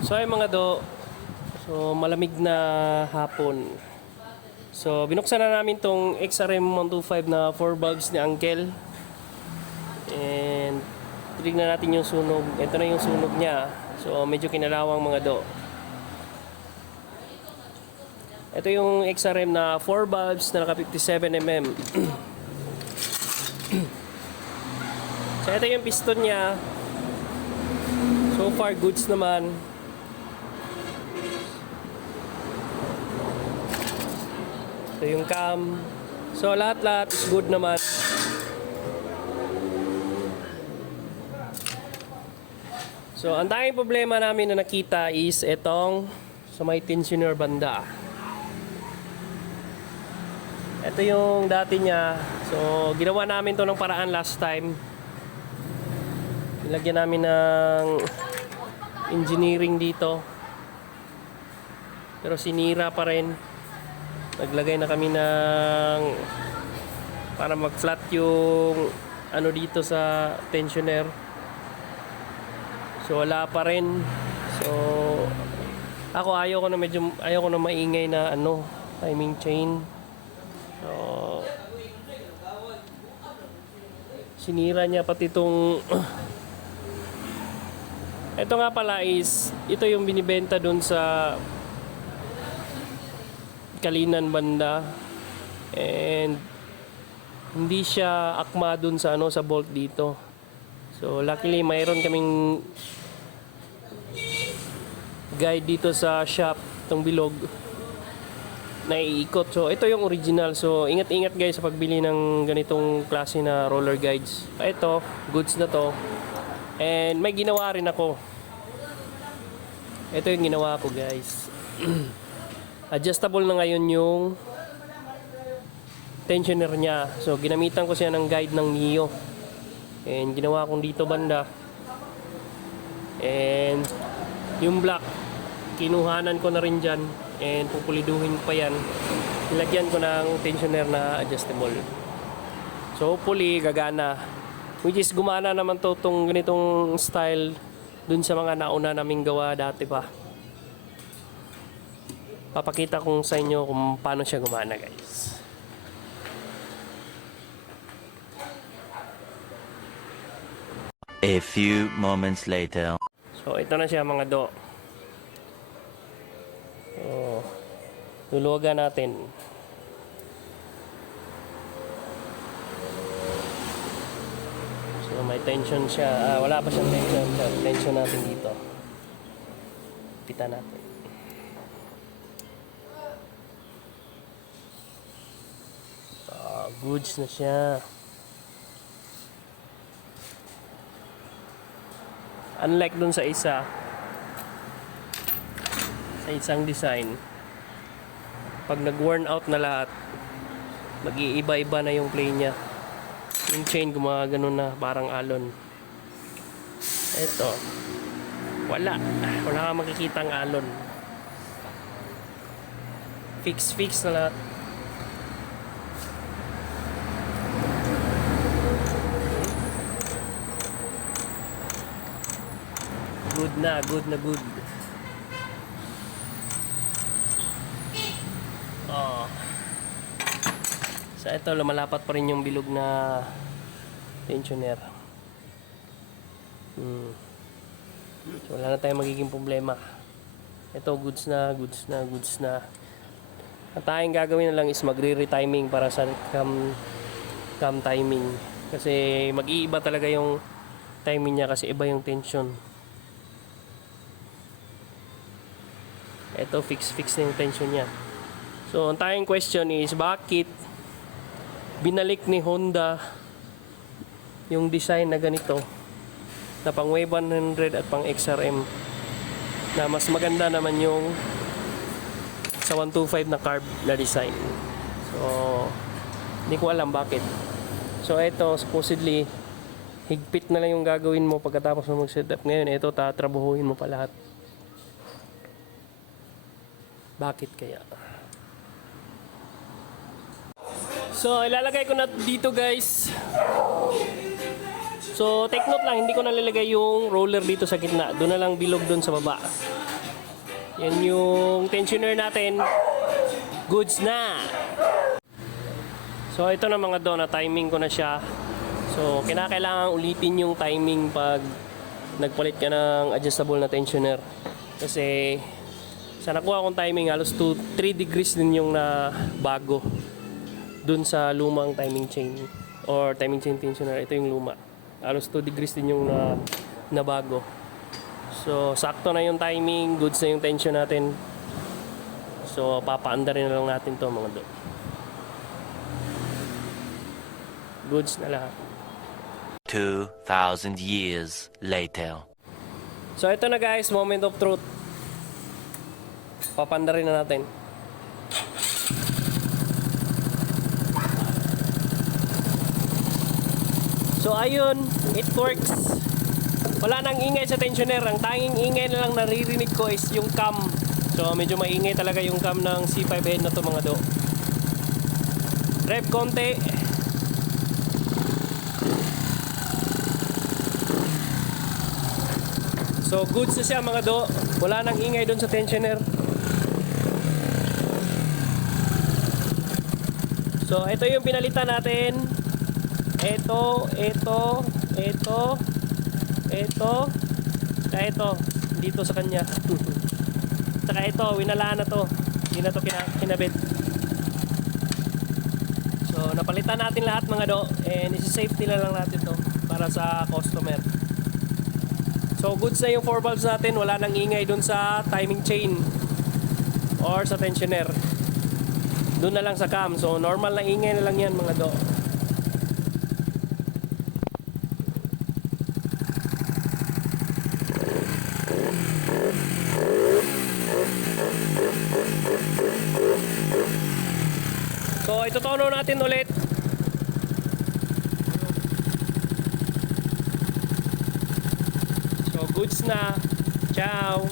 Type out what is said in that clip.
So ay mga do, so malamig na hapon. So binuksan na namin tong XRM 125 na 4 valves ni Uncle. And tignan natin yung sunog. Ito na yung sunog niya. So medyo kinalawang mga do. Ito yung XRM na 4 valves na naka 57mm. So ito yung piston niya. So far goods naman. Ito yung cam. So lahat is good naman. So ang tanging problema namin na nakita is itong sa may tensioner banda. Ito yung dati niya. So ginawa namin to ng paraan last time. Nilagyan namin ng engineering dito. Pero sinira pa rin. Naglagay na kami ng para mag-flat yung ano dito sa tensioner. So wala pa rin. So ako ayaw ko na maingay na ano, timing chain. So sinira niya pati itong ito nga pala is ito yung binibenta dun sa Kalinan banda, and hindi siya akma dun sa ano, sa bolt dito. So luckily mayroon kaming guide dito sa shop, itong bilog na iikot. So ito yung original. So ingat-ingat guys sa pagbili ng ganitong klase na roller guides. Ito goods na to, and may ginawa rin ako. Ito yung ginawa ko guys. Adjustable na ngayon yung tensioner niya. So ginamitan ko siya ng guide ng Mio. And ginawa kong dito banda. And yung black kinuhanan ko na rin dyan. And pupuliduhin ko pa yan. Nilagyan ko ng tensioner na adjustable. So hopefully gagana. Which is gumana naman to tong ganitong style dun sa mga nauna naming gawa dati pa. Papakita kong sa inyo kung paano siya gumana guys. A few moments later. So ito na siya mga do. So luluwagan natin. So may tension siya. Wala pa siyang tension. Tension natin dito. Pita natin. Goods na siya. Unlike dun sa isang design, pag nag-worn out na lahat, mag-iiba-iba na yung play niya. Yung chain gumagano na parang alon. Ito wala ka makikitang alon. Fix na lahat. Good na. So ito lumalapat pa rin yung bilog na tensioner. So wala na tayong magiging problema. Ito goods na. Ang tayong gagawin na lang is magre-retiming para sa cam timing. Kasi mag-iiba talaga yung timing niya kasi iba yung tension. Ito fix na yung tension niya. So ang tayong question is bakit binalik ni Honda yung design na ganito na pang Wave 100 at pang XRM, na mas maganda naman yung sa 125 na carb na design. So hindi ko alam bakit. So ito supposedly higpit na lang yung gagawin mo pagkatapos mo mag-setup. Ngayon ito tatrabuhuin mo pa lahat. Bakit kaya? So ilalagay ko na dito guys. So take note lang, hindi ko nalalagay yung roller dito sa gitna. Doon na lang bilog doon sa baba. Yan yung tensioner natin. Goods na. So ito na mga do, na timing ko na siya. So kinakailangan ulitin yung timing pag nagpalit ka ng adjustable na tensioner. Kasi sa nakuha kong timing, halos 3 degrees din yung na bago dun sa lumang timing chain or timing chain tensioner. Ito yung luma. Halos 2 degrees din yung na bago. So sakto na yung timing, goods na yung tension natin. So papaanda rin na lang natin to mga do. Goods na lahat. 2,000 years later. So ito na guys, moment of truth. Papanda rin na natin. So ayun, it works. Wala nang ingay sa tensioner. Ang tanging ingay na lang naririnig ko is yung cam. So medyo maingay talaga yung cam ng C5 head na to mga do. Rev konti. So goods na siya mga do. Wala nang ingay doon sa tensioner. So ito yung pinalitan natin. Ito. Saka ito. Dito sa kanya. Saka ito, winalaan na to. Hindi na to kinabit. So napalitan natin lahat mga do. And isi-safety na lang natin to para sa customer. So goods na yung 4 valves natin, wala nang ingay dun sa timing chain or sa tensioner. Doon na lang sa cam. So normal na ingay na lang yan mga do. So itutono natin ulit. So goods na. Ciao.